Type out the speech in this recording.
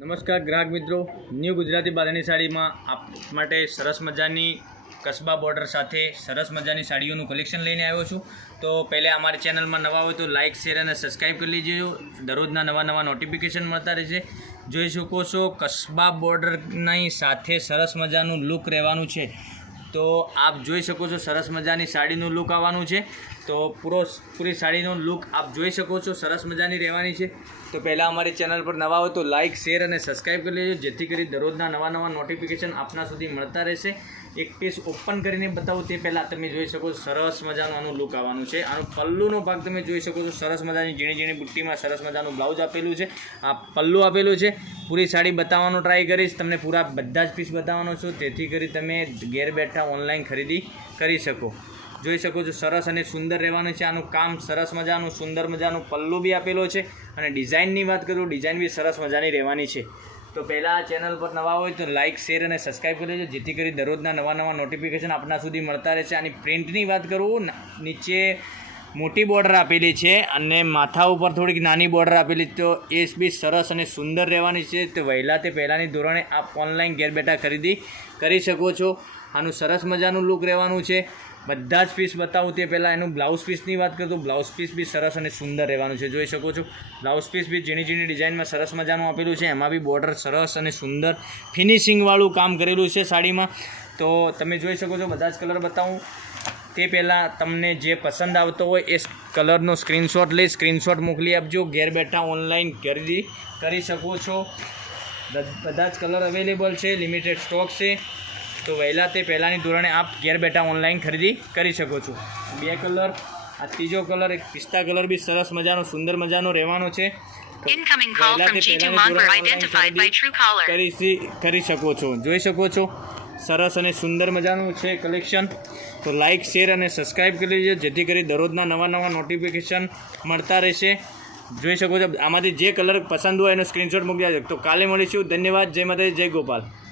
નમસ્કાર ગ્રાહક મિત્રો, ન્યૂ ગુજરાતી બાંધણી સાડીમાં આપ માટે સરસ મજાની કસબા બોર્ડર સાથે સરસ મજાની સાડીઓનું કલેક્શન લઈને આવ્યો છું। તો પહેલાં અમારી ચેનલમાં નવા હોય તો લાઇક શેર અને સબસ્ક્રાઈબ કરી લીજો। દરરોજના નવા નોટિફિકેશન મળતા રહેશે। જોઈ શકો છો કસબા બોર્ડરની સાથે સરસ મજાનું લુક રહેવાનું છે। તો આપ જોઈ શકો છો સરસ મજાની સાડીનું લુક આવવાનું છે। તો પૂરી સાડીનો લુક આપ જોઈ શકો છો, સરસ મજાની રહેવાની છે। તો પહેલાં અમારી ચેનલ પર નવા હોય તો લાઇક શેર અને સબસ્ક્રાઈબ કરી લેજો, જેથી કરી દરરોજના નવા નોટિફિકેશન આપના સુધી મળતા રહેશે। એક પીસ ઓપન કરીને બતાવું તે પહેલાં તમે જોઈ શકો છો સરસ મજાનું આનું લુક આવવાનું છે। આનો પલ્લુનો ભાગ તમે જોઈ શકો છો, સરસ મજાની ઝીણી બુટ્ટીમાં સરસ મજાનું બ્લાઉઝ આપેલું છે। આ પલ્લુ આપેલું છે। પૂરી સાડી બતાવવાનો ટ્રાય કરીશ, તમને પૂરા બધા જ પીસ બતાવવાનો છું, જેથી કરી તમે ઘેર બેઠા ઓનલાઈન ખરીદી કરી શકો। જોઈ શકો છો સરસ અને સુંદર રહેવાનું છે। આનું કામ સરસ મજાનું સુંદર મજાનું પલ્લુ બી આપેલો છે, અને ડિઝાઇનની વાત કરું, ડિઝાઇન બી સરસ મજાની રહેવાની છે। તો પહેલાં ચેનલ પર નવા હોય તો લાઇક શેર અને સબસ્ક્રાઈબ કરી લેજો, જેથી કરી દરરોજના નવા નોટિફિકેશન આપના સુધી મળતા રહેશે। આની પ્રિન્ટની વાત કરું, નીચે મોટી બોર્ડર આપેલી છે અને માથા ઉપર થોડીક નાની બોર્ડર આપેલી, તો એ બી સરસ અને સુંદર રહેવાની છે। તો વહેલા તે પહેલાંની ધોરણે આપ ઓનલાઈન ઘેર બેઠા ખરીદી કરી શકો છો। આનું સરસ મજાનું લુક રહેવાનું છે। બધા જ પીસ બતાવું તે પહેલાં એનું બ્લાઉઝ પીસની વાત કરું તો બ્લાઉઝ પીસ બી સરસ અને સુંદર રહેવાનું છે। જોઈ શકો છો બ્લાઉઝ પીસ બી ઝીણી ડિઝાઇનમાં સરસ મજાનું આપેલું છે। એમાં બી બોર્ડર સરસ અને સુંદર ફિનિશિંગવાળું કામ કરેલું છે સાડીમાં। તો તમે જોઈ શકો છો બધા જ કલર બતાવું તે પહેલાં તમને જે પસંદ આવતો હોય એ કલરનો સ્ક્રીનશોટ લઈ સ્ક્રીનશોટ મોકલી આપજો, ઘેર બેઠા ઓનલાઈન ખરીદી કરી શકો છો। બધા જ કલર અવેલેબલ છે, લિમિટેડ સ્ટોક છે। તો વહેલા તે પહેલાંની ધોરણે આપ ઘેર બેઠા ઓનલાઈન ખરીદી કરી શકો છો। બે કલર, આ ત્રીજો કલર એક પિસ્તા કલર બી સરસ મજાનો સુંદર મજાનો રહેવાનો છે। કરી શકો છો, જોઈ શકો છો સરસ અને સુંદર મજાનું છે કલેક્શન। તો લાઇક શેર અને સબસ્ક્રાઈબ કરી લેજો, જેથી કરી દરરોજના નવા નોટિફિકેશન મળતા રહેશે। જોઈ શકો છો આમાંથી જે કલર પસંદ હોય એનો સ્ક્રીનશોટ મોકલી આપજો। તો કાલે મળીશું, ધન્યવાદ, જય માતાજી, જય ગોપાલ।